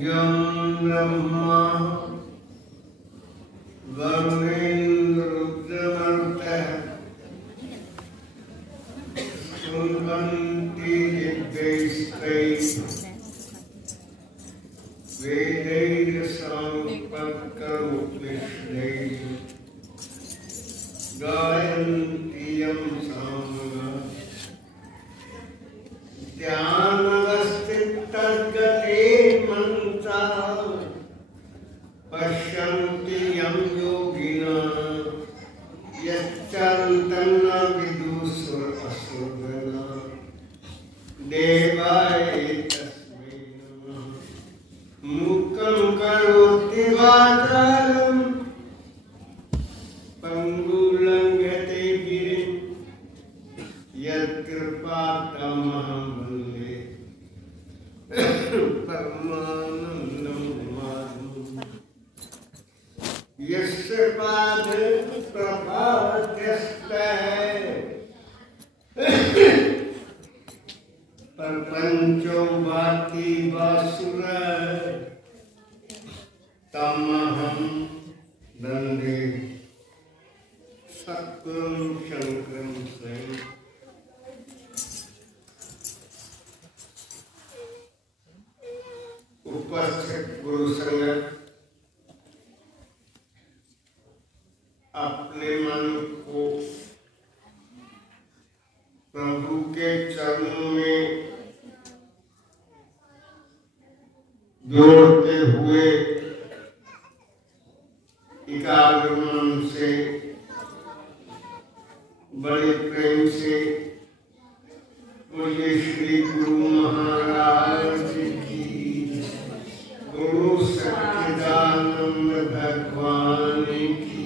यं ब्रह्मा वरुणेन्द्ररुद्रमरुतः शृण्वन्ति यज्ञैस्तैः वेदैर्साङ्गपत्करोपनिषदैः गायन्ति यं सामगाः ध्यानवस्थितगते मनसा पश्यन्ति यं योगिनः यच्चिन्तं न विदुषुरसुरगणाः देवाय तस्मै नमः। मूकं करोति वाचालं पङ्गुलङ्घयते गिरिं यत्कृपातमहं वन्दे परमानन्दं माधवम्। यस्य पादप्रपाद्यस्तः प्रपञ्चो भाति वासुरः तमहं वन्दे सद्गुरुं शङ्करं स्वयं। उपस्थित गुरु संगत अपने मन को प्रभु के चरणों में जोड़ते हुए एकाग्र मन से बड़े प्रेम से मुझे श्री गुरु महाराज की गुरु सच्चिदानंद भगवान की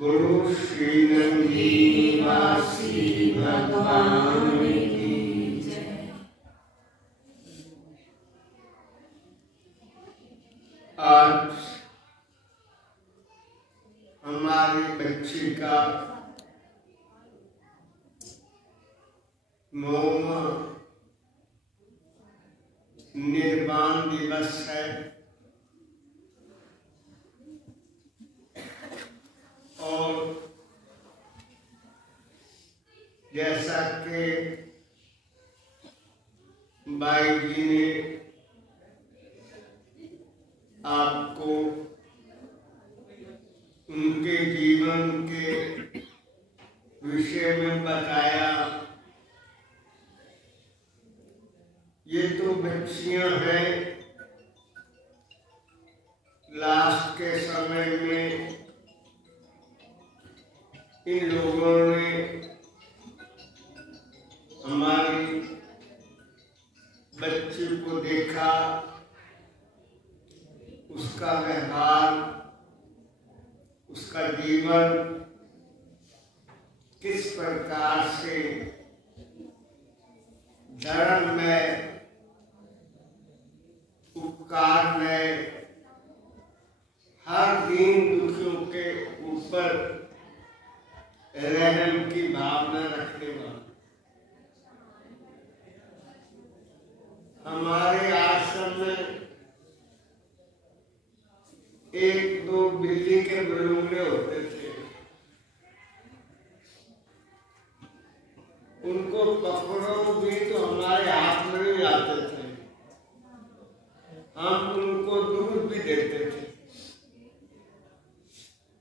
गुरु श्री नंदीवासी भगवान की जय। आज हमारी बच्ची का 9वां निर्वाण दिवस है और जैसा कि बाई जी ने आपको उनके जीवन के विषय में बताया, ये तो बच्चियां हैं। लास्ट के समय में इन लोगों ने हमारी बच्ची को देखा, उसका व्यवहार, उसका जीवन किस प्रकार से धर्म में, उपकार में, हर दीन दुखियों के ऊपर रहम की भावना रखने वाला। हमारे आश्रम में 1-2 बिल्ली के बलूंगड़े होते थे, उनको पकड़ो भी तो हमारे हाथ में भी आते थे, हम उनको दूध भी देते थे।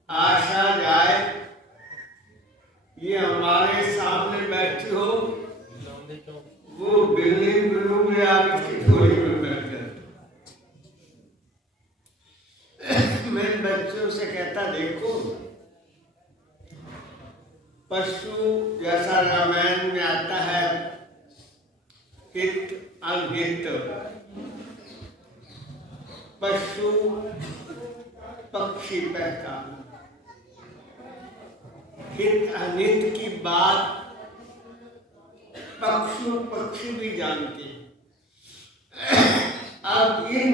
आशा जाए ये हमारे सामने बैठी हो, वो बिल्ली बलूंगड़े आगे की झोली में बैठ जाती। मैं बच्चों से कहता, देखो पशु जैसा रामायण में आता है, हित अहित, पशु पक्षी पहचान, हित अनित की बात पक्षी भी जानते हैं। अब इन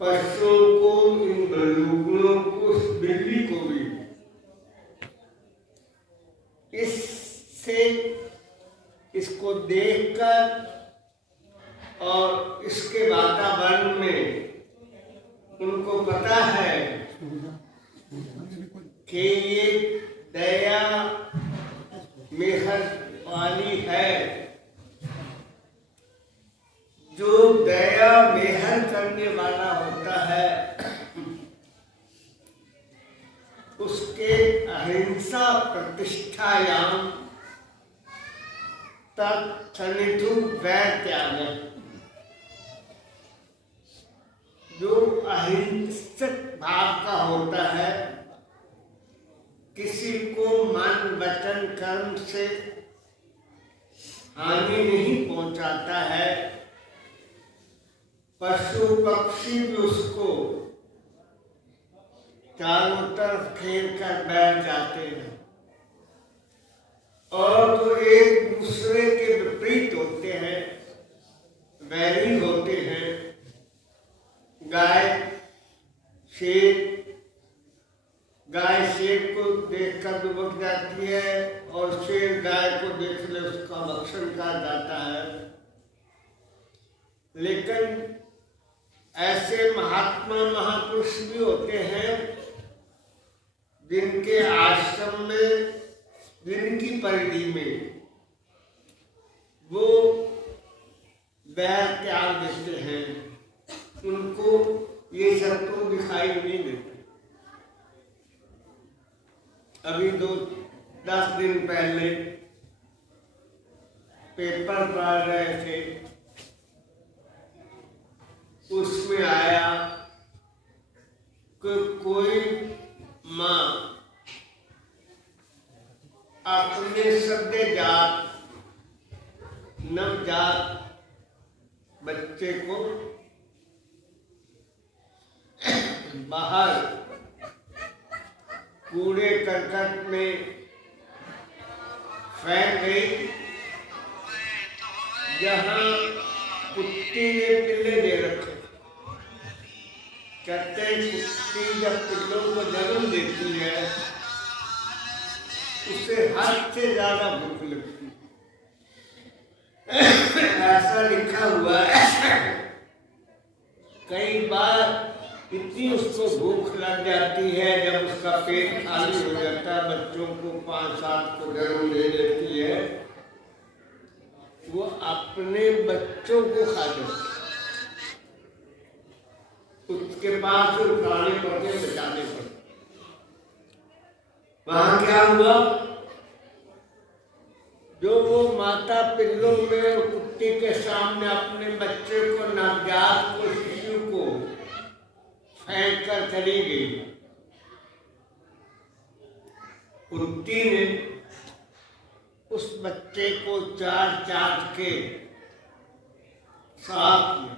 पशुओं को, इन बलूंगड़ों को, उस बिल्ली को भी इससे, इसको देखकर और इसके वातावरण में उनको पता है कि ये दया मेहर वाली है। जो दया मेहर करने वाला होता है उसके अहिंसा प्रतिष्ठायाम तक सनिधु वैर त्याग। जो अहिंसक भाव का होता है, किसी को मन वचन कर्म से हानि नहीं पहुंचाता है, पशु पक्षी भी उसको चारों तरफ घेर कर बैठ जाते हैं और तो एक दूसरे के विपरीत होते हैं, वैरी होते हैं। गाय शेर को देखकर दुबक जाती है और शेर गाय को देखने उसका भक्षण कर जाता है। लेकिन ऐसे महात्मा महापुरुष भी होते हैं जिनके आश्रम में, जिनकी परिधि में वो वैर त्याग देते हैं, उनको ये सब तो दिखाई नहीं देते। अभी 10 दिन पहले पेपर पढ़ रहे थे, उसमें आया कि कोई माँ अपने सद्यजात नवजात बच्चे को बाहर कूड़े करकट में फेंक गई, जहां कुत्ती ने पिल्ले दे रखे। कहते कुत्ती जब पिल्लों को जन्म देती है उसे हद से ज्यादा भूख लगती है, ऐसा लिखा हुआ है। कई बार इतनी उसको भूख लग जाती है, जब उसका पेट खाली हो जाता है, बच्चों को 5-7 को जन्म दे देती है, वो अपने बच्चों को खा जाती है। उसके पास उठाने पड़ते, बचाने पड़ते। वहां क्या हुआ, जो वो माता पिल्लों में कुत्ती के सामने अपने बच्चे को, नवजात को, शिशु को फेंक कर चली गई, कुत्ती ने उस बच्चे को चाट के साफ किया।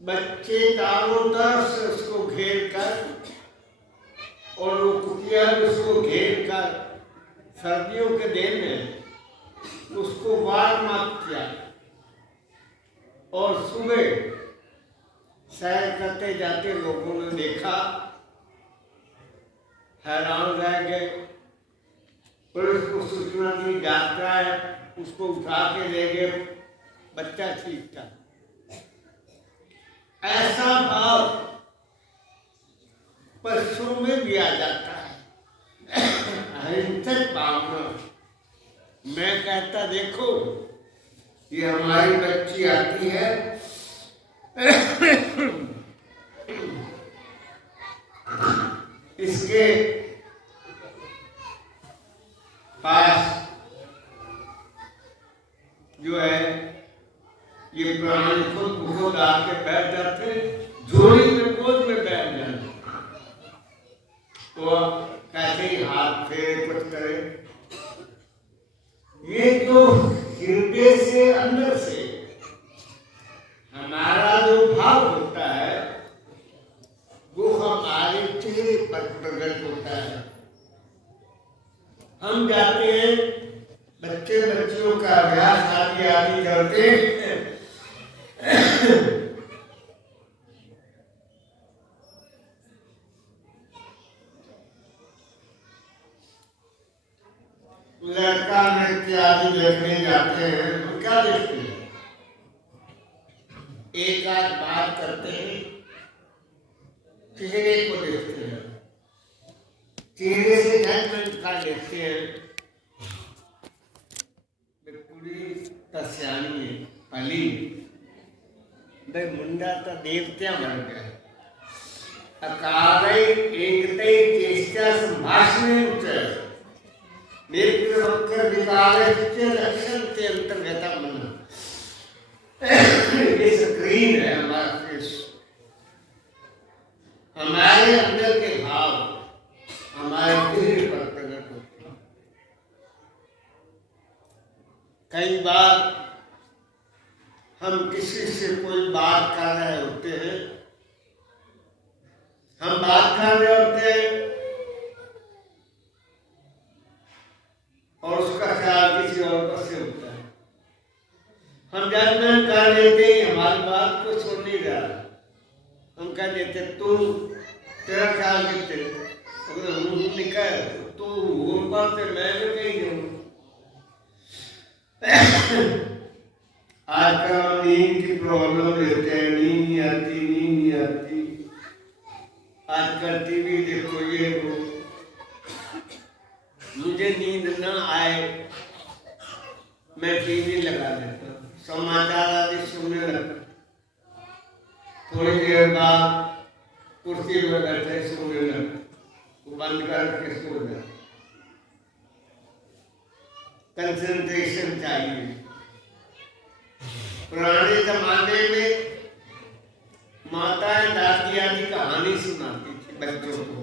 बच्चे चारों तरफ से उसको घेर कर और वो कुतिया उसको घेर कर सर्दियों के दिन में उसको वार्म अप किया और सुबह सैर करते जाते लोगों ने देखा, हैरान रह गए। पुलिस को सूचना दी, जाता है, उसको उठा के ले गए, बच्चा ठीक था। ऐसा भाव पशुओं में भी आ जाता है, अहिंसक भावना। मैं कहता देखो, ये हमारी बच्ची आती है, इसके पास जो है ये प्राणी खुद आके बैठ जाते, झोली में गोद में बैठ जाते, तो कैसे ही हाथ फेरे कुछ करे। ये जो हृदय से अंदर से हमारा जो भाव होता है वो हमारे चेहरे पर प्रकट होता है। हम जाते हैं, बच्चे बच्चियों का अभ्यास आदि करते हैं, लड़का नृत्य आदि देखने जाते हैं, तो क्या देखते हैं, एक आध बात करते हैं, चेहरे को देखते हैं, चेहरे से जजमेंट का देखते हैं। पूरी तस्यानी है पली भाई मुंडा तो देवत्या बन गए। अकाले एकते चेष्टा संभाषणे उच्चय नेत्र वक्र विकारे के लक्षण के अंतर्गत मन। ये स्क्रीन है हमारा फेस, हमारे अंदर के भाव हमारे चेहरे पर प्रकट होते हैं। कई बार हम किसी से कोई बात कर रहे होते हैं, हम बात कर रहे होते हैं और उसका ख्याल किसी और पर से होता है। हम जजमेंट कर लेते हैं, हमारी बात को सुन नहीं रहा, हम कह देते तू तेरा ख्याल कितने निकल तू घूम पाते मैं भी कहीं जाऊँ। आजकल नींद की प्रॉब्लम लेते हैं, नींद नहीं आती, नींद नहीं आती। आजकल टीवी देखो, ये वो, मुझे नींद न आए मैं टीवी लगा देता हूँ, समाचार आदि सुनने लगता, थोड़ी देर बाद कुर्सी पर बैठे सोने लगता, बंद करके सो जाता। कंसंट्रेशन चाहिए। पुराने जमाने में माताएं दादी आदि कहानी सुनाती थी बच्चों को।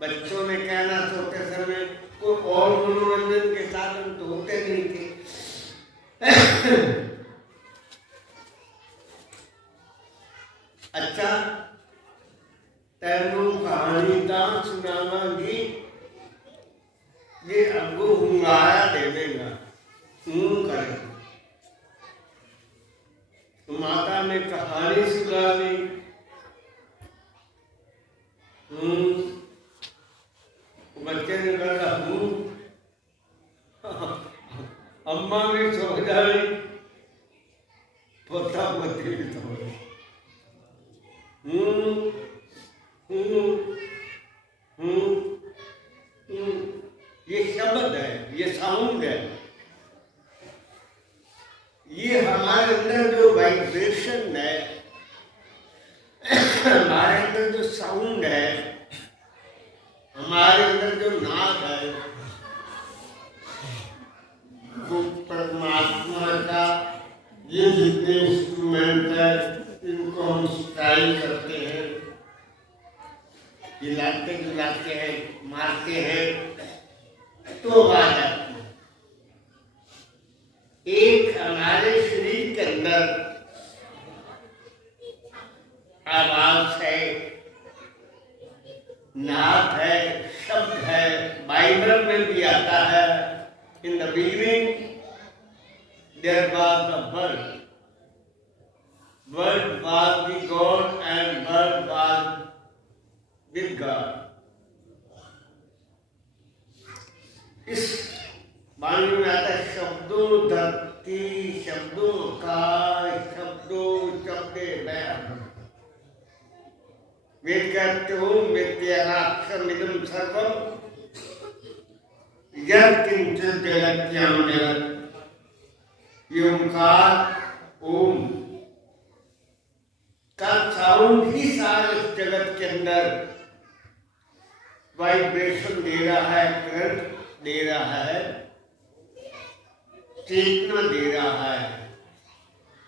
बच्चों ने कहना सोते समय कोई और मनोरंजन के साधन तो होते नहीं थे। अच्छा तैनू कहानी दान सुनावांगी, ये अगू हुंगारा देवेगा, करेगा। माता ने कहानी सुना दी, बच्चे ने कहा अम्मा भी सो जाए, पोता पोती भी सो जाए। ये शब्द है, ये साउंड है, ये हमारे अंदर जो वाइब्रेशन है, हमारे अंदर जो साउंड है, हमारे अंदर जो नाद है, वो परमात्मा का ये जितने इंस्ट्रूमेंट है इनको हम स्ट्राइक करते हैं, हिलाते गिलाते हैं, मारते हैं तो आ जाती है। एक हमारे शरीर के अंदर आवाज है, नाद है, शब्द है, बाइबल में भी आता है। In the beginning there was the word, word was the God and word was with God. इस वाणी में आता है शब्दों धरती, शब्दों आकाश, शब्दों शब्दे व्यापक। वेद कहते हो मिथ्याक्षरमिदं सर्वं यत्किंचित् जगत्यां जगत्। ये ओंकार ओम का साउंड ही सारे जगत के अंदर वाइब्रेशन दे रहा है, करंट दे रहा है, चेतना दे रहा है,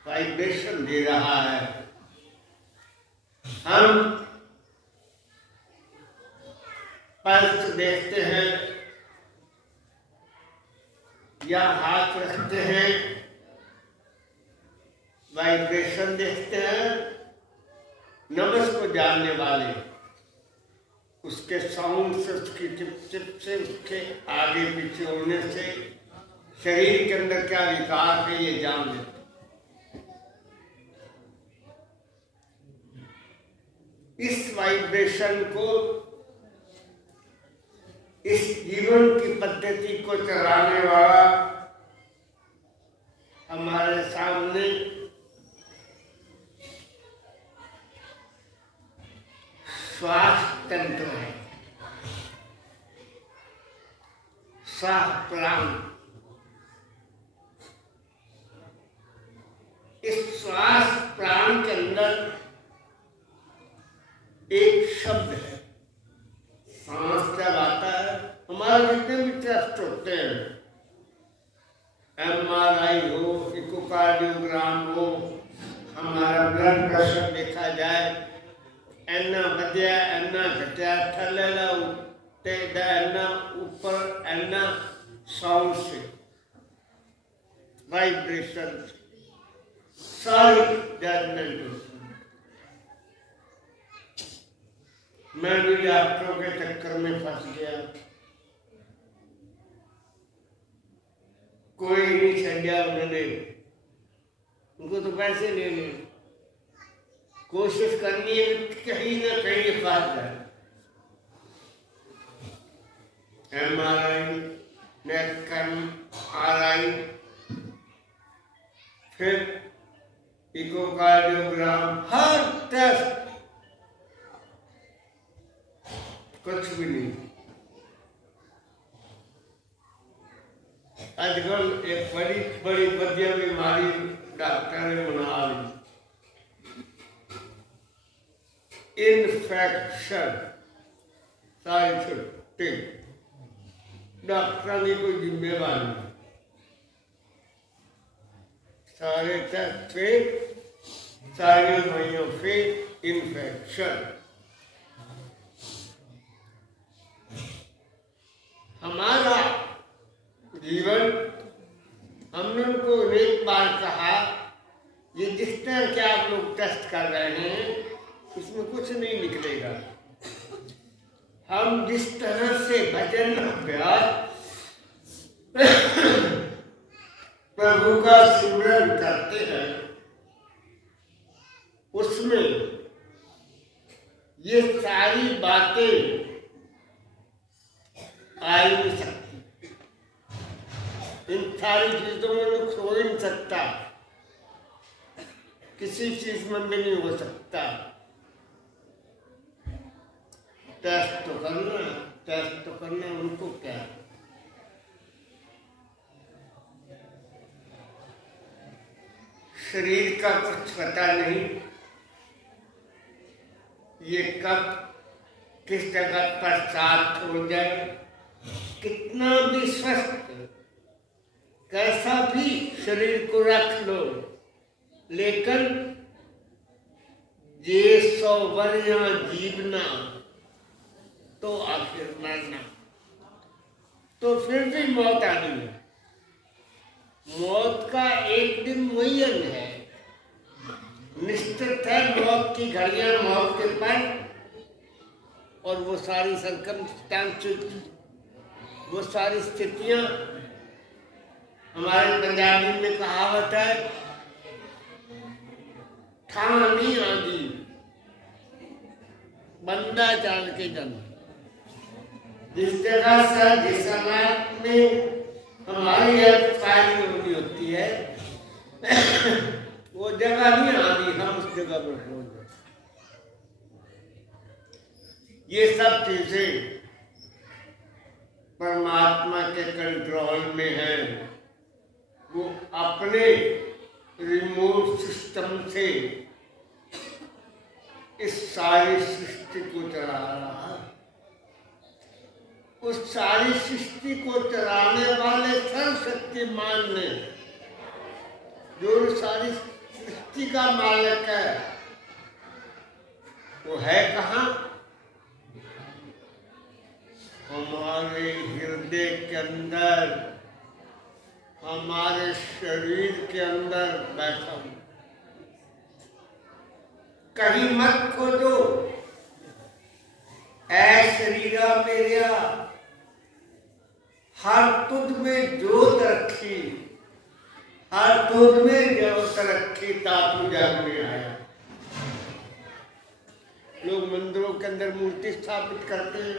वाइब्रेशन दे रहा है। हम पल्स देखते हैं या हाथ रखते हैं, वाइब्रेशन देखते हैं। नमस को जानने वाले उसके साउंड से, उसकी चिप चिप से, उसके आगे पीछे होने से शरीर के अंदर क्या विकार है ये जान लेते। इस वाइब्रेशन को, इस जीवन की पद्धति को चलाने वाला हमारे सामने श्वास तंत्र है, साह प्राण। इस श्वास प्राण के अंदर एक शब्द है। सांस जब आता है, हमारे जितने भी टेस्ट होते हैं, MRI हो, इकोकार्डियोग्राम हो, हमारा ब्लड प्रेशर देखा जाए, एना बढ़िया एना घटिया, थल्ले उत्ते एना ऊपर एना साउंड से, वाइब्रेशन से सारी जजमेंट होती है। मैं भी डॉक्टरों के चक्कर में फंस गया, कोई नहीं छंडिया उन्होंने, उनको तो पैसे लेने, कोशिश करनी है कहीं ना कहीं फंस जाए। MRI, RI, फिर इकोकार्डियोग्राम, हर टेस्ट, कुछ भी नहीं। आजकल एक बड़ी बड़ी बढ़िया बीमारी डॉक्टर ने बना ली, इन्फेक्शन। सारी छुट्टी, डॉक्टर की कोई जिम्मेवारी नहीं, सारे टेस्ट पे, सारी दवाइयों पे इन्फेक्शन। हमारा जीवन, हमने उनको एक बार कहा, ये जिस तरह के आप लोग टेस्ट कर रहे हैं, इसमें कुछ नहीं निकलेगा। हम जिस तरह से भजन अभ्यास प्रभु का सिमरन करते हैं, उसमें ये सारी बातें आ ही नहीं सकती। इन सारी चीजों में खो ही नहीं सकता, किसी चीज में भी नहीं हो सकता। टेस्ट तो करना, टेस्ट तो करना, उनको क्या, शरीर का कुछ पता नहीं, ये कब किस जगह पर साथ हो जाए, कितना भी स्वस्थ कैसा भी शरीर को रख लो, लेकिन ये 100 वर्ष जीवना तो आखिर मरना, तो फिर भी मौत आनी है। मौत का एक दिन मुय्यन है, निश्चित है। मौत की घड़ियां मौके पर, और वो सारी सर्कमस्टेंसेस, वो सारी स्थितियां, हमारे पंजाबी में कहावत है, ठानी आंधी बंदा चाल के जन्म। जिस जगह से जिस समाज में हमारी एक्सपायरी होती है, वो जगह नहीं आती, हम उस जगह पर पहुंच जाते। ये सब चीजें परमात्मा के कंट्रोल में है। वो अपने रिमोट सिस्टम से इस सारी सृष्टि को चला रहा है। उस सारी सृष्टि को चलाने वाले सर्वशक्तिमान ने, जो सारी सृष्टि का मालिक है, वो है कहाँ? हमारे हृदय के अंदर, हमारे शरीर के अंदर बैठा हूं। कहीं मत खोजो, ऐ शरीरा मेरा, हर तुझ में जोत रखी, हर तुझ में जोत रखी, तातू जग में आया। लोग मंदिरों के अंदर मूर्ति स्थापित करते हैं,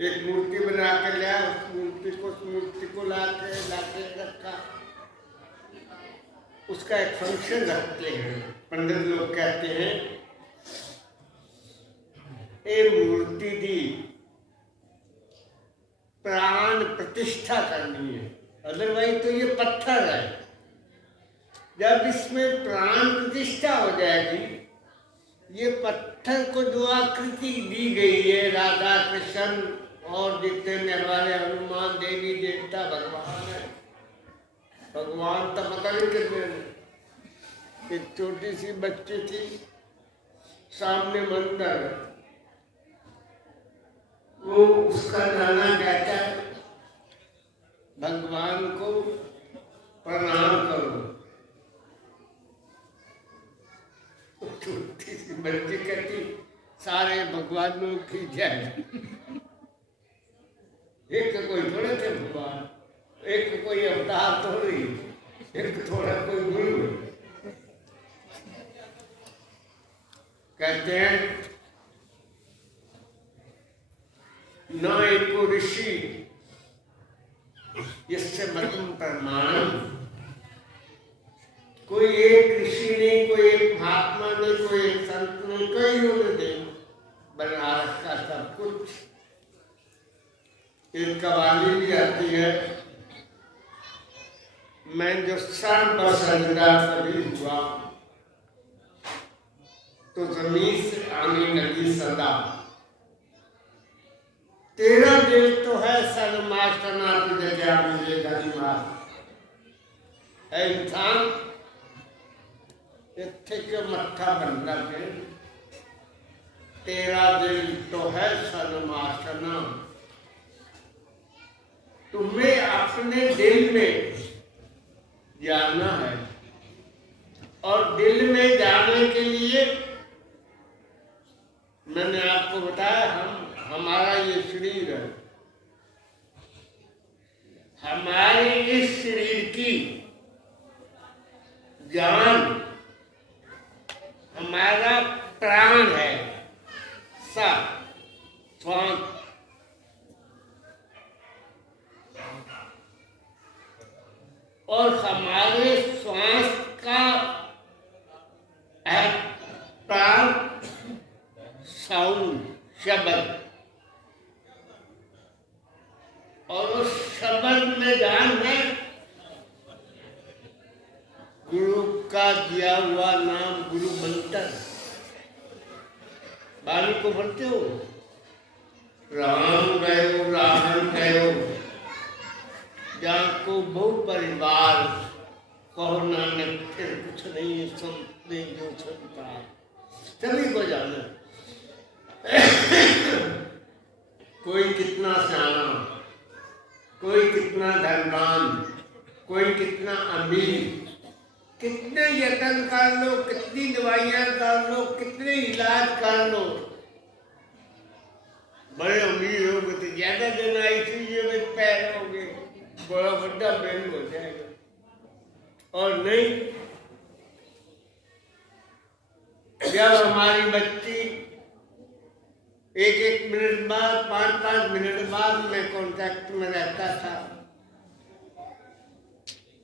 एक मूर्ति बना के लिया, उस मूर्ति को लाके रखा, उसका एक फंक्शन रखते हैं। पंडित लोग कहते हैं एक मूर्ति दी, प्राण प्रतिष्ठा करनी है, अदरवाइज तो ये पत्थर है। जब इसमें प्राण प्रतिष्ठा हो जाएगी, ये पत्थर को जो आकृति दी गई है राधा कृष्ण और जितने हमारे हनुमान देवी देवता भगवान है, भगवान तो मकर के एक छोटी सी बच्ची थी, सामने मंदिर, वो उसका नाना कहता है भगवान को प्रणाम करो। छोटी सी बच्ची कहती सारे भगवानों की जय। एक कोई थोड़े थे भगवान, एक कोई अवतार थोड़ी, एक थोड़ा कोई गुरु। कहते हैं न एको ऋषि इससे मतम प्रमाणम, कोई एक ऋषि नहीं, कोई एक महात्मा नहीं, कोई एक संत नहीं, कोई नहीं बनारस का सब कुछ। एक कवाली भी आती है, मैं जो सर्व सजदा कभी हुआ तो जमीन से आने लगी सदा, तेरा दिल तो है सर्वमास्टना तुझे क्या मिलेगा दिमाग। है इंसान इत्थे के मत्था बनना के, तेरा दिल तो है सर्वमास्टना, तुम्हें अपने दिल में जाना है। और दिल में जाने के लिए मैंने आपको बताया, हमारा ये शरीर है, हमारे इस शरीर की जान हमारा प्राण है, श्वास। और हमारे श्वास का प्राण साउंड, शब्द, और उस शब्द में जान है गुरु का दिया हुआ नाम, गुरु मंत्र। बाणी को पढ़ते हो, राम गयो रावण गयो, जाको बहु परिवार, कहो नानक फिर कुछ नहीं सुनते जो सुनता, सभी को जाना। कोई कितना सियाना, कोई कितना धनवान, कोई कितना अमीर, कितने यत्न कर लो, कितनी दवाइयां कर लो, कितने इलाज कर लो, बड़े अमीर हो गए तो ज्यादा दिन आईसीयू में पैरोगे, बड़ा बड़ा बिल हो जाएगा। और नहीं, जब हमारी बच्ची एक मिनट बाद, 5 मिनट बाद मैं कांटेक्ट में रहता था,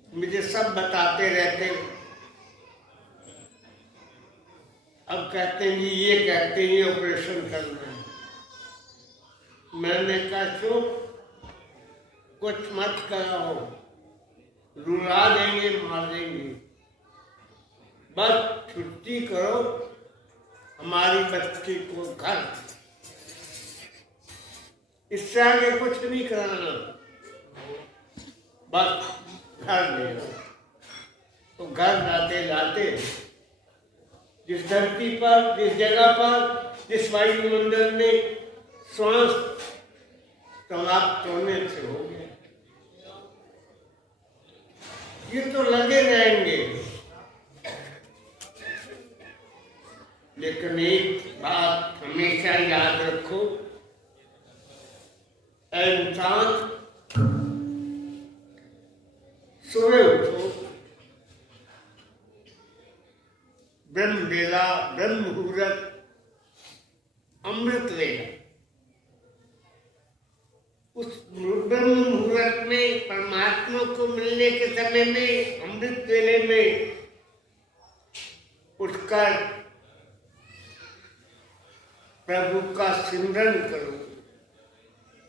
मुझे सब बताते रहते। अब कहते हैं जी ये कहते हैं ऑपरेशन करना है। मैंने कहा चुप, कुछ मत कराओ, रुला देंगे, मार देंगे, बस छुट्टी करो हमारी बच्ची को घर। इससे आगे कुछ नहीं कराना, बस घर ले आओ। तो घर लाते लाते जिस धरती पर, जिस जगह पर, जिस वायुमंडल में श्वास समाप्त होने से हो गया, ये तो लगे रहेंगे। लेकिन एक बात हमेशा याद रखो, इंसान सुबह उठो, ब्रह्म वेला, ब्रह्म मुहूर्त, अमृत वेला। उस ब्रह्म मुहूर्त में, परमात्मा को मिलने के समय में, अमृत वेले में उठकर प्रभु का सिमरन करो,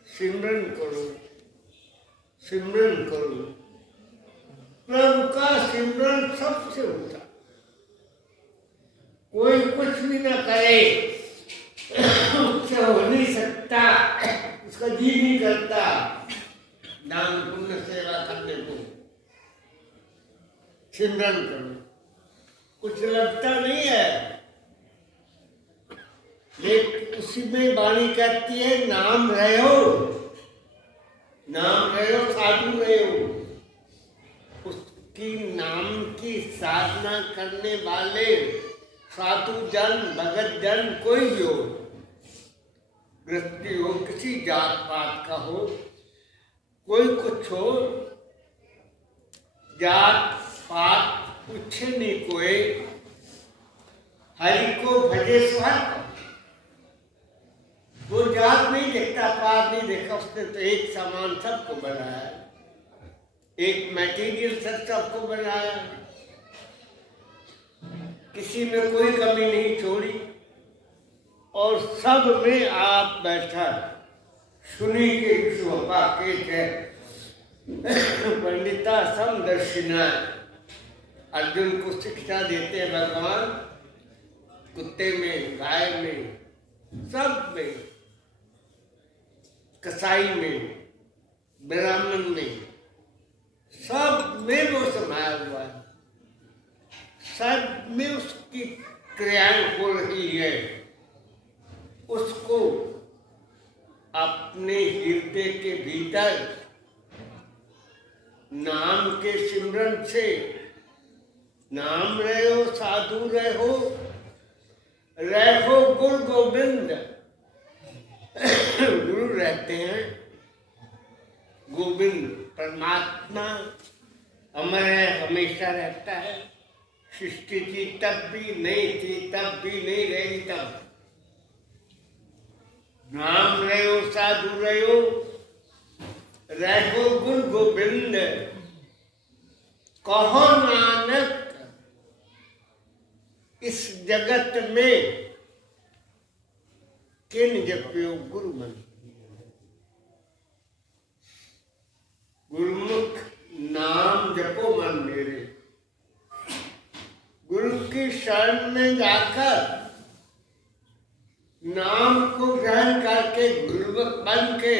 सिमरन करो, सिमरन करो। प्रभु का सिमरन सबसे होता, कोई कुछ भी ना करे उससे हो नहीं सकता, उसका जी नहीं करता दान पुण्य सेवा करने को। सिमरन करो, कुछ लगता नहीं है, लेकिन उसी में वाणी कहती है नाम रहो, नाम रहो, साधु रहो। उसकी नाम की साधना करने वाले साधु जन, भगत जन, कोई भी हो, गृहस्थी हो, किसी जात पात का हो, कोई कुछ हो, जात पात कुछ नहीं, कोई हरि को भजे सुहर। वो जात नहीं देखता, पात नहीं देखा, उसने तो एक समान सबको बनाया, एक मटेरियल सबको बनाया, किसी में कोई कमी नहीं छोड़ी, और सब में आप बैठा सुनी के शोभा के जय पंडिता समदर्शिना। अर्जुन को शिक्षा देते हैं भगवान, कुत्ते में, गाय में, सब में, कसाई में, ब्राह्मण में, सब में वो समाया हुआ है, सब में उसकी क्रियाएं हो रही है। उसको अपने हृदय के भीतर नाम के सिमरन से, नाम रहो, साधु रहो, रहो गुरु गोविंद। गुरु रहते हैं, गोविंद परमात्मा अमर है, हमेशा रहता है। सृष्टि थी तब भी नहीं थी, तब भी नहीं रही तब। नाम रहो, साधु रहो, रहो गुरु गोविंद। कहो नानक इस जगत में किन जप्यो गुरु मन। गुरुमुख नाम जपो मन मेरे। गुरु की शरण में जाकर नाम को ग्रहण करके गुरुमुख बन के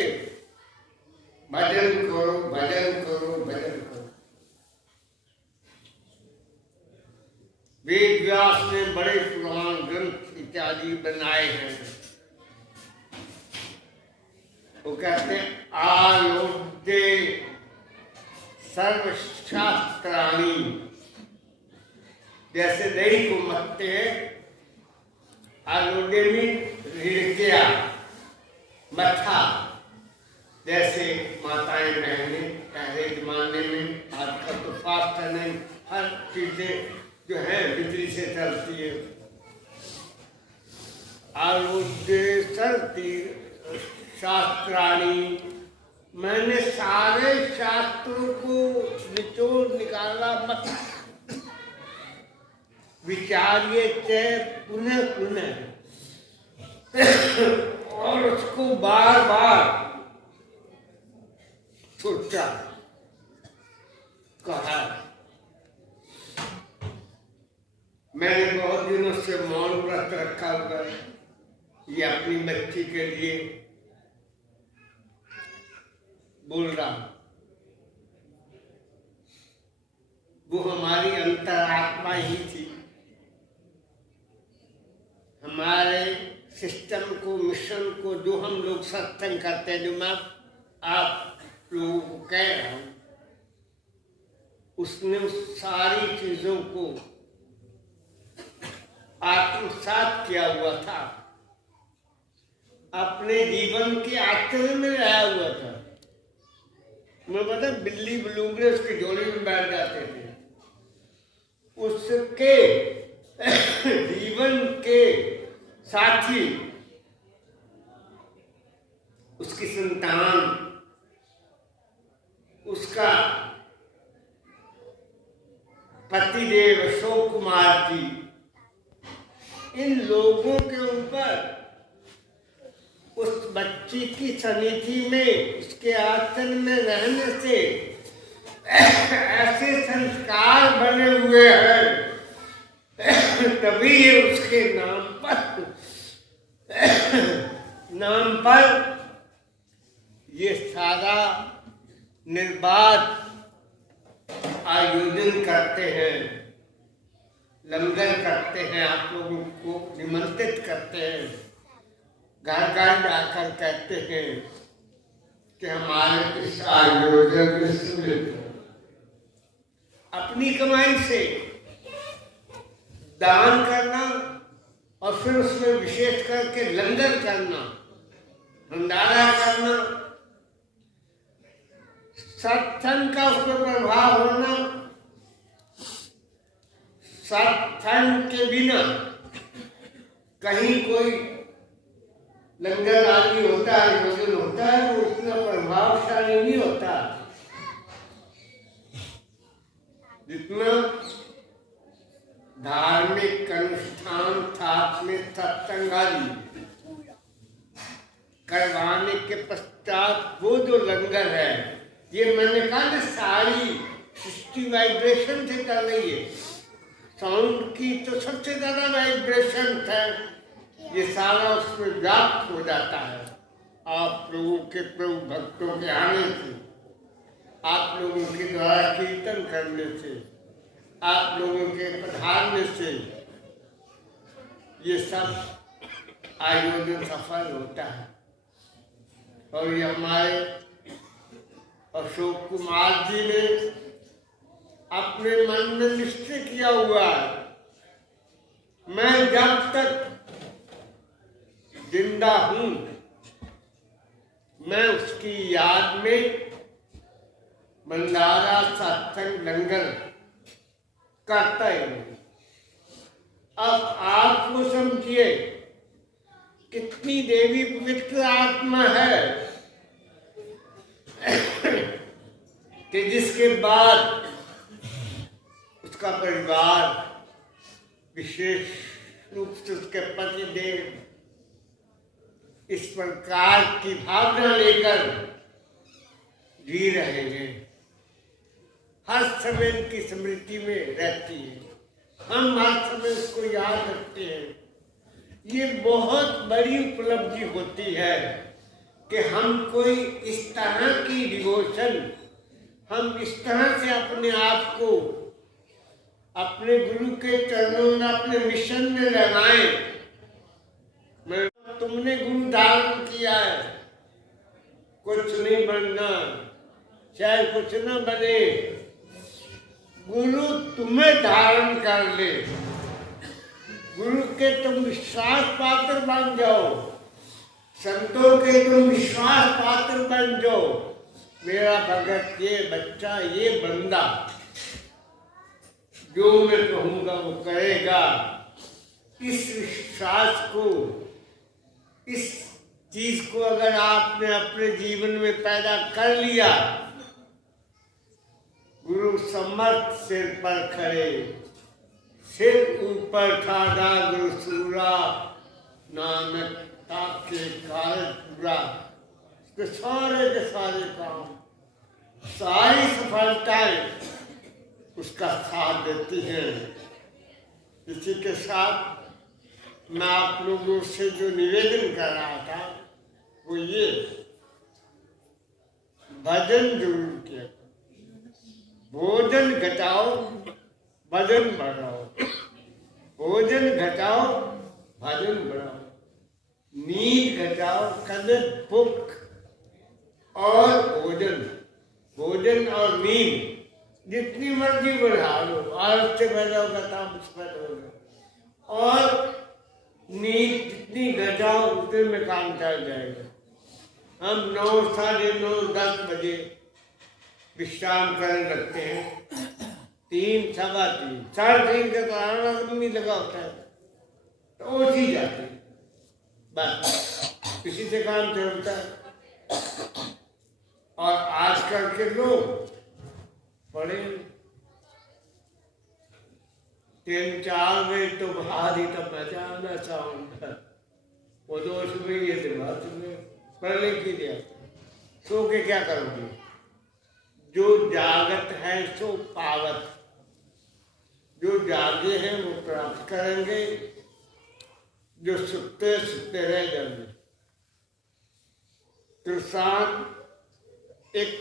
भजन करो, भजन करो, भजन करो। वेद व्यास ने बड़े पुराण ग्रंथ इत्यादि बनाए हैं। वो कहते हैं आलोड्य सर्वशास्त्राणी, जैसे दही को मथते हैं, आलोड्य में रिड़किया मथा, जैसे माताएं बहनें पहले जमाने में, आजकल तो फास्ट है नहीं, हर चीजें जो है बिजली से चलती है। आलोड्य सरती शास्त्राणी, मैंने सारे शास्त्रों को निचोड़ निकाला, मत विचारिए चाहे पुनः पुनः, और उसको बार बार सोचा, कहा। मैंने बहुत दिनों से मौन व्रत रखा हुआ है, ये अपनी बच्ची के लिए बोल रहा हूं। वो हमारी अंतरात्मा ही थी, हमारे सिस्टम को, मिशन को, जो हम लोग सत्संग करते हैं, जो मैं आप लोगों को कह रहा हूं, उसने उस सारी चीजों को आत्मसात किया हुआ था, अपने जीवन के आचरण में रहा हुआ था। मैं पता, बिल्ली बलूंगड़े उसकी झोली में बैठ जाते थे, उसके जीवन के साथी, उसकी संतान, उसका पतिदेव अशोक कुमार जी, इन लोगों के ऊपर उस बच्ची की समिति में, उसके आसन में रहने से ऐसे संस्कार बने हुए हैं, तभी ये उसके नाम पर ये सारा निर्बाध आयोजन करते हैं, लंगर करते हैं, आप लोगों को निमंत्रित करते हैं, घर घर जाकर कहते हैं कि हमारे इस आयोजन में सम्मिलित हो। अपनी कमाई से दान करना और फिर उसमें विशेष करके लंगर करना, भंडारा करना, सत्संग का उस पर प्रभाव होना। सत्संग के बिना कहीं कोई लंगर आदि होता है, भोजन होता है, वो उतना प्रभावशाली नहीं होता जितना धार्मिक अनुष्ठान साथ में सत्संग आदि करवाने के पश्चात वो जो लंगर है, ये मैंने कहा ना सारी सृष्टि वाइब्रेशन से कर रही है। साउंड की तो सबसे ज्यादा वाइब्रेशन है, ये सारा उसमें व्याप्त हो जाता है। आप लोगों के प्रभु भक्तों के आने से, आप लोगों के द्वारा कीर्तन करने से, आप लोगों के पधारने से ये सब आयोजन सफल होता है। और ये हमारे अशोक कुमार जी ने अपने मन में निश्चय किया हुआ है, मैं जब तक जिंदा हूं मैं उसकी याद में भंडारा सत्संग लंगर करता ही हूं। अब आप वो समझिए कितनी देवी पवित्र आत्मा है कि जिसके बाद उसका परिवार, विशेष रूप से उसके पति देव इस प्रकार की भावना लेकर जी रहे हैं, हर समय की स्मृति में रहती है, हम हर समय उसको याद रखते हैं। ये बहुत बड़ी उपलब्धि होती है कि हम कोई इस तरह की डिवोशन, हम इस तरह से अपने आप को अपने गुरु के चरणों में, अपने मिशन में लगाएं। मैं तुमने गुरु धारण किया है, कुछ नहीं बनना, चाहे कुछ न बने, गुरु तुम्हें धारण कर ले, गुरु के तुम विश्वास पात्र बन जाओ, संतों के तुम विश्वास पात्र बन जाओ। मेरा भगत, ये बच्चा, ये बंदा जो मैं कहूँगा वो करेगा। इस विश्वास को, इस चीज को अगर आपने अपने जीवन में पैदा कर लिया, गुरु समर्थ सिर पर खड़े, सिर ऊपर ठाड़ा गुरु सूरा, नानक ताके कारज पूरा। के सारे काम, सारी सफलताएं उसका साथ देती हैं। इसी के साथ मैं आप लोगों से जो निवेदन कर रहा था वो ये, भजन जरूर किया, भोजन घटाओ भजन बढ़ाओ, भोजन घटाओ भजन बढ़ाओ, नींद घटाओ, कदर भूख और भोजन, भोजन और नींद जितनी मर्जी बढ़ा लो, आलस से पैदा होगा तामस पैदा होगा, और नींद जितनी घटाओ उतने में काम चल जाएगा। हम 9, साढ़े 9, 10 बजे विश्राम करने लगते हैं, 3, सवा 3, 3:30 का तो अलार्म नहीं लगा होता है, तो उठ ही जाते हैं, बस किसी से काम चलता है। और आजकल के लोग बड़े 3-4 बजे तो भारी तो मजा आना साउंड, वो दोष में ये दिमाग में पहले की दिया। सो के क्या करोगे? जो जागत है सो पावत, जो जागे हैं वो प्राप्त करेंगे, जो सुते सुते रह जाएंगे। किसान एक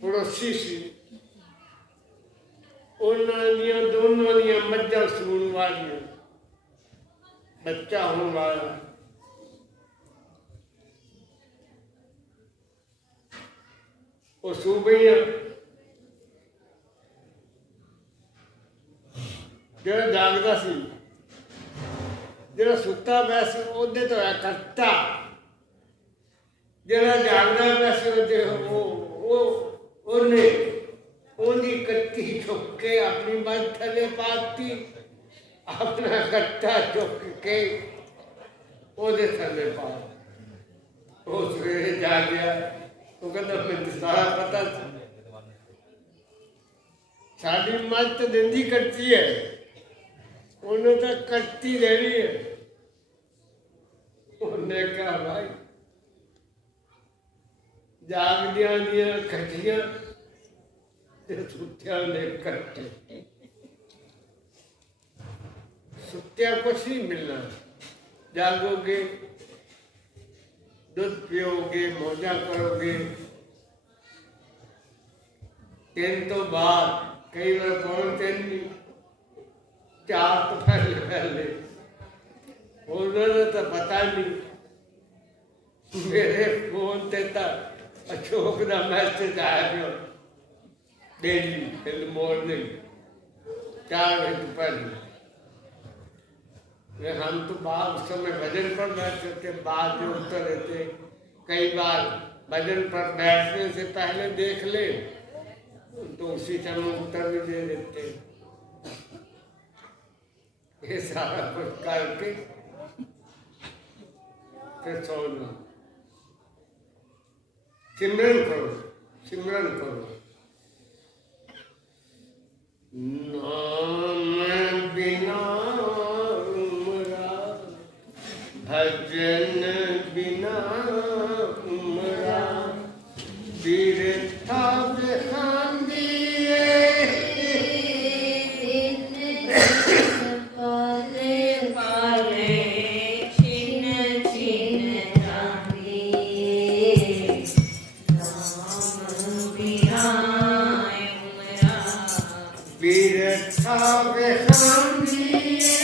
पड़ोसी सी उन्होंने दोनों ने मज्जा सून वाली बच्चा होने वाला, वो सूबैया जरा जागदा सी, जरा सुता वैसे ओदे तो है कट्टा, जरा जागदा वैसे ओदे वो ओने ओनी कट्टी चुक के अपनी बात थले पाती, अपना कट्टा चुक के ओदे थले पा। वो सवेरे जाग गया, वो कहता मैं सारा पता साड़ी मत देंदी कट्टी है, उन्हें तो कट्टी देनी है। उन्हें कहा भाई जागदिया दिया कट्टियां सुत्या ने कट्टे, सुत्या कुछ नहीं मिलना, जागोगे दूध पियोगे मौजा करोगे, दिन तो बाद कई बार पौन दिन नहीं, 4 तो पहले उन्होंने तो पता नहीं, मेरे फोन से तो अशोक का मैसेज आया पियो डेली इन द मॉर्निंग 4 बजे पहले। हम तो बाद उस समय भजन पर बैठते थे, बाद में उतर रहते, कई बार भजन पर बैठने से पहले देख ले तो उसी समय उत्तर भी दे देते। ये सारा कुछ करके फिर सोना, सिमरन करो, सिमरन करो। नाम बिना उमरा, भजन बिना उमरा, बिरथा बेखांदिए, पाले पाले छिन छिन जांदिए, नाम बिना उमरा, बिरथा बेखांदिए,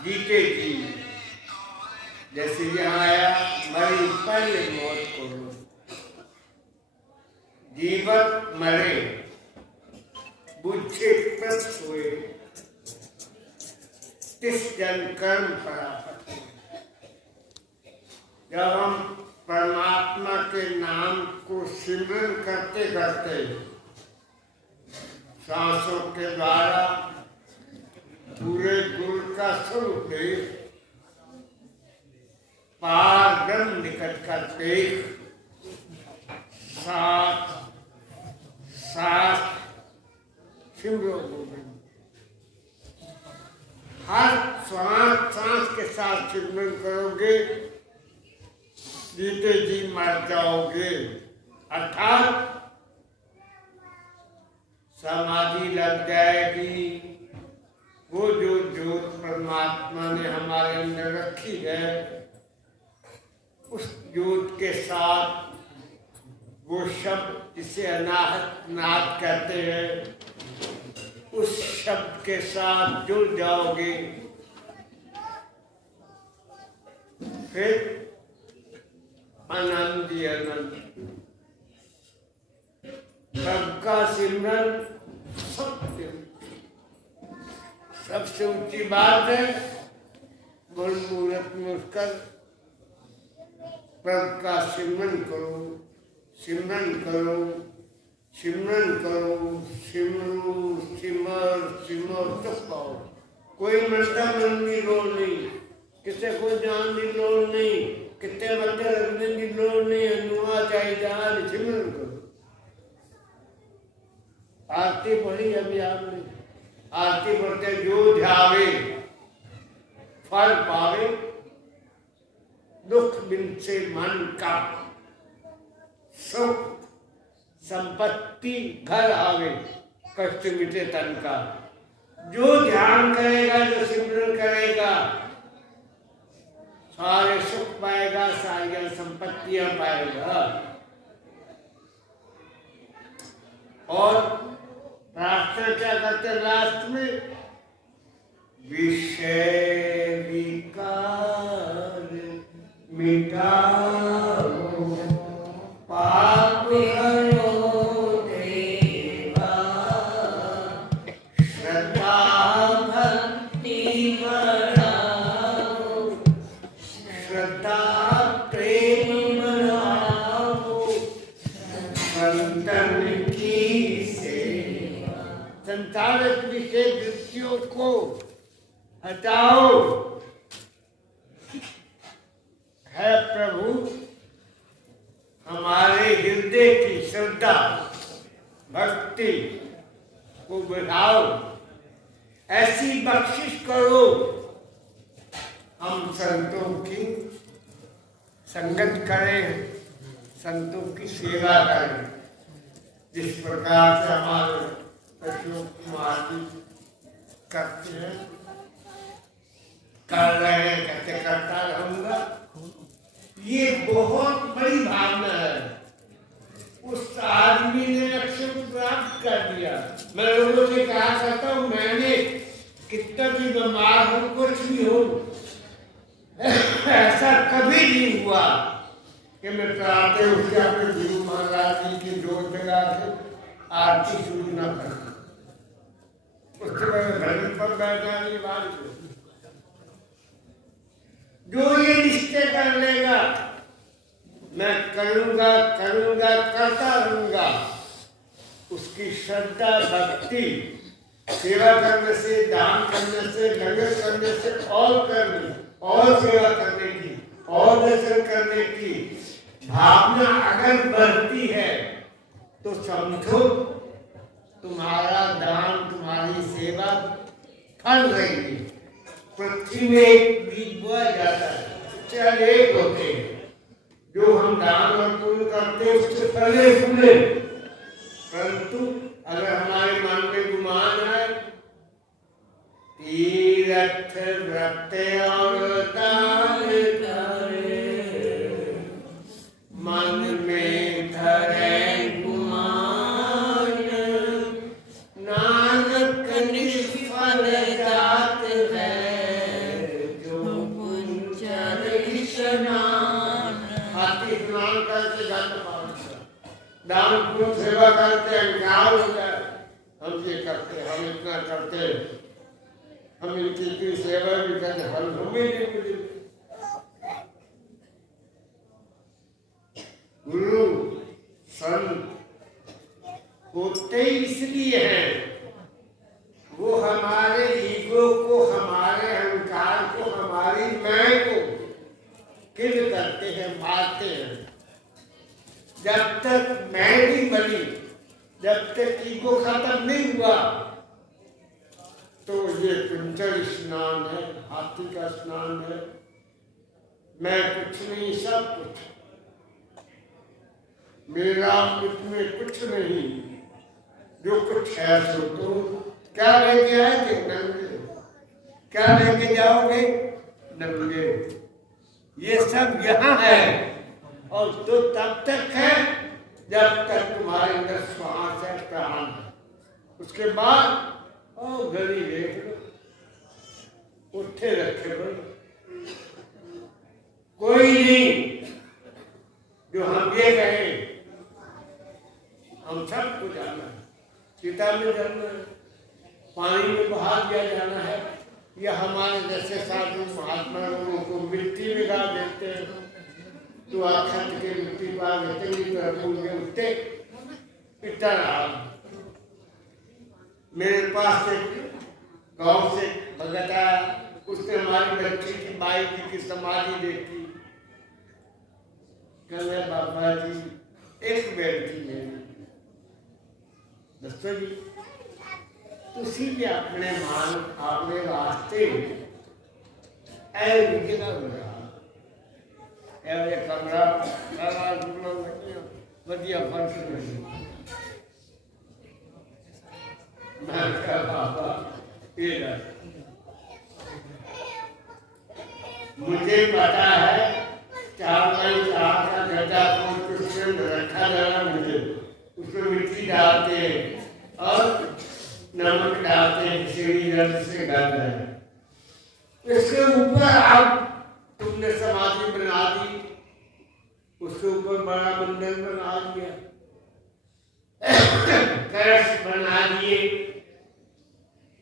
जीते जी जैसे यहाँ आया मरी पहले मौत को जीवत मरे बुझे प्रत हुए तिस जन कर्म परापत। जब हम परमात्मा के नाम को सिमरन करते करते सांसों के द्वारा पूरे गुण का स्वरूप पार ब्रह्म निकट का देख साथ साथ सिमरो गोविंद। हर श्वास सांस के साथ सिमरन करोगे जीते जी मर जाओगे, अर्थात समाधि लग जाएगी। वो जो ज्योत परमात्मा ने हमारे अंदर रखी है उस ज्योत के साथ वो शब्द जिसे अनाहत नाद कहते हैं उस शब्द के साथ जुड़ जाओगे। फिर आनंद ही आनंद। सबका सिमरन सत्य सबसे ऊंची बात है। गुण मुहूर्त में उठकर प्रभु का सिमरन करो, सिमरन करो, सिमरन करो, सिमरो सिमर सिमर तक पाओ। कोई मरता मन की लोड़ नहीं, किसी को जान की लोड़ नहीं, कितने मरते रखने की लोड़ नहीं। अनुआ चाहिए जान सिमरन करो। आरती पढ़ी अभी आपने, आरती पढ़ते जो ध्यावे फल पावे, दुख बिन से मन का सुख संपत्ति घर आवे, कष्ट मिटे तन का। जो ध्यान करेगा, जो सिमरन करेगा, सारे सुख पाएगा, सारी संपत्तियां पाएगा। और प्रार्थना क्या करते लास्ट में? विषय को हटाओ। है प्रभु, हमारे हृदय की श्रद्धा भक्ति को बढ़ाओ, ऐसी बख्शिश करो, हम संतों की संगत करें, संतों की सेवा करें। जिस प्रकार से हमारे अशोक कुमार जी करते हैं, कर रहे हैं, कहते करता रहूंगा। ये बहुत बड़ी भावना है। उस आदमी ने लक्ष्य को प्राप्त कर दिया। मैं लोगों से कहा करता हूँ, मैंने कितना भी बीमार हो, कुछ भी हो, ऐसा कभी नहीं हुआ कि मैं प्रातः उठ के अपने गुरु महाराज जी की जोत जगा के आरती शुरू न करना। उसके बाद घर पर बैठा नहीं बात। जो ये निश्चय कर लेगा मैं करूंगा करूंगा करता रहूंगा, उसकी श्रद्धा भक्ति सेवा करने से, दान करने से, लंगर करने से, और करने और सेवा करने की और दर्शन करने की भावना अगर बढ़ती है तो समझो तुम्हारा दान, तुम्हारी सेवा फल रही है। पृथ्वी में एक बीज बोया जाता है, चाहे एक होते हैं, जो हम दान और पुण्य करते हैं उससे फले फूले। परंतु अगर हमारे मन में गुमान है, तीर्थ व्रत और दान करे, मन में धरे गुमान, नानक निष्फल जात है, जो पुंजर स्नान। हाथी स्नान करके घट पहुंचता, दान पुण्य सेवा करते अहंकार हो जाए, हम ये करते, हम इतना करते, हम इनकी इतनी सेवा भी करते, फल हमें नहीं मिले। गुरु संत होते इसलिए हैं, वो हमारे ईगो को, हमारे अहंकार को, हमारी मैं को किल करते हैं, मारते हैं। जब तक मैं नहीं बनी, जब तक ईगो खत्म नहीं हुआ, तो ये कुंजर स्नान है, हाथी का स्नान है। मैं कुछ नहीं, सब कुछ मेरा, मुझमें कुछ नहीं, जो कुछ है सो तो क्या लेके आएंगे? नंगे। क्या लेके जाओगे? नंगे। ये सब यहाँ है, और तो तब तक है जब तक तुम्हारे अंदर श्वास है, प्राण है। उसके बाद गली देख लो, उठे रखे बड़े कोई नहीं। जो हम ये कहें, हम सबको जाना है, चिता में जाना है, पानी में बहा दिया जाना है, या हमारे जैसे साधु महात्मा लोगों को मिट्टी में डाल देते हैं, तो आखंड के मिट्टी पा देते उठते पिता रहा। मेरे पास एक गांव से भगत आया, उसने हमारी बच्ची की माई जी की समाधि देखी। कहले बाबा जी एक बेटी मेरी दसो जी, तुसी भी अपने मान अपने वास्ते ऐ जगह बना, ऐ कमरा सारा जुड़ना लगे, बढ़िया फर्श लगे। मैं कहा बाबा ये मुझे पता है, 4 बाई 4 का गड्ढा खोद उसमें रखा जाना, मुझे उसमें मिट्टी डालते हैं और नमक डालते हैं, सीढ़ी जल्द से गंद है। इसके ऊपर अब तुमने समाधि बना दी, उसके ऊपर बड़ा मंदिर बना दिया, कलश बना दिए,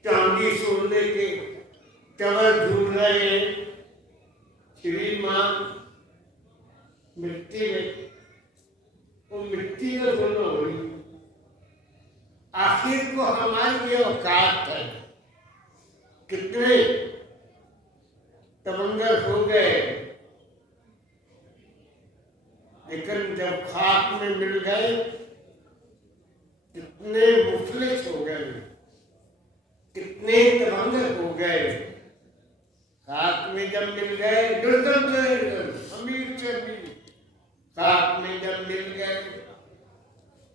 चांदी सोने के कवर झूल रहे हैं। श्रीमान मिट्टी में, वो मिट्टी में दोनों हो रही। आखिर को हमारी ये औकात है, कितने तमंगल हो गए, लेकिन जब खाक में मिल गए कितने मुफलिस हो गए, कितने तमंगल हो गए। खाक में जब मिल गए दुर्गम से अमीर से अमीर, खाक में जब मिल गए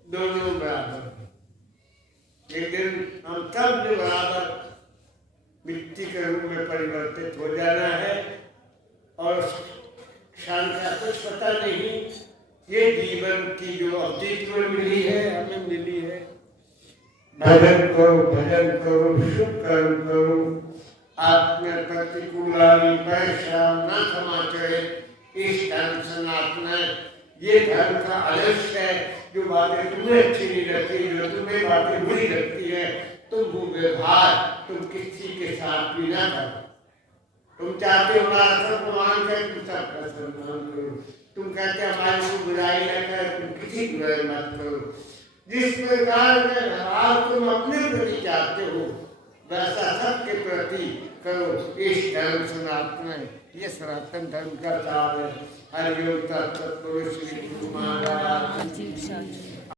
दोनों बराबर। लेकिन हम सब जो बराबर मिट्टी के रूप में परिवर्तित हो जाना है और क्षण का कुछ पता नहीं। ये जीवन की जो अवधि जो मिली है, हमें मिली है, भजन करो, भजन करो, शुभ कर्म करो, आत्म प्रतिकूल परेशान न समाचार। इस धर्म सनातन ये धर्म का आदर्श है। जो बातें तुम्हें अच्छी नहीं लगती, जो तुम्हें बातें बुरी लगती है, तुम वो व्यवहार तुम किसी के साथ भी ना करो। तुम चाहते हो हमारा सम्मान कर, तुम सबका सम्मान करो। तुम कहते हमारे को बुराई न कर, तुम किसी की बुराई मत करो। जिस प्रकार का व्यवहार तुम अपने प्रति चाहते हो वैसा सबके प्रति करो। इस धर्म सनातन है, ये सनातन धर्म का सार है। हरिओम तत्सत श्री गुरु महाराज।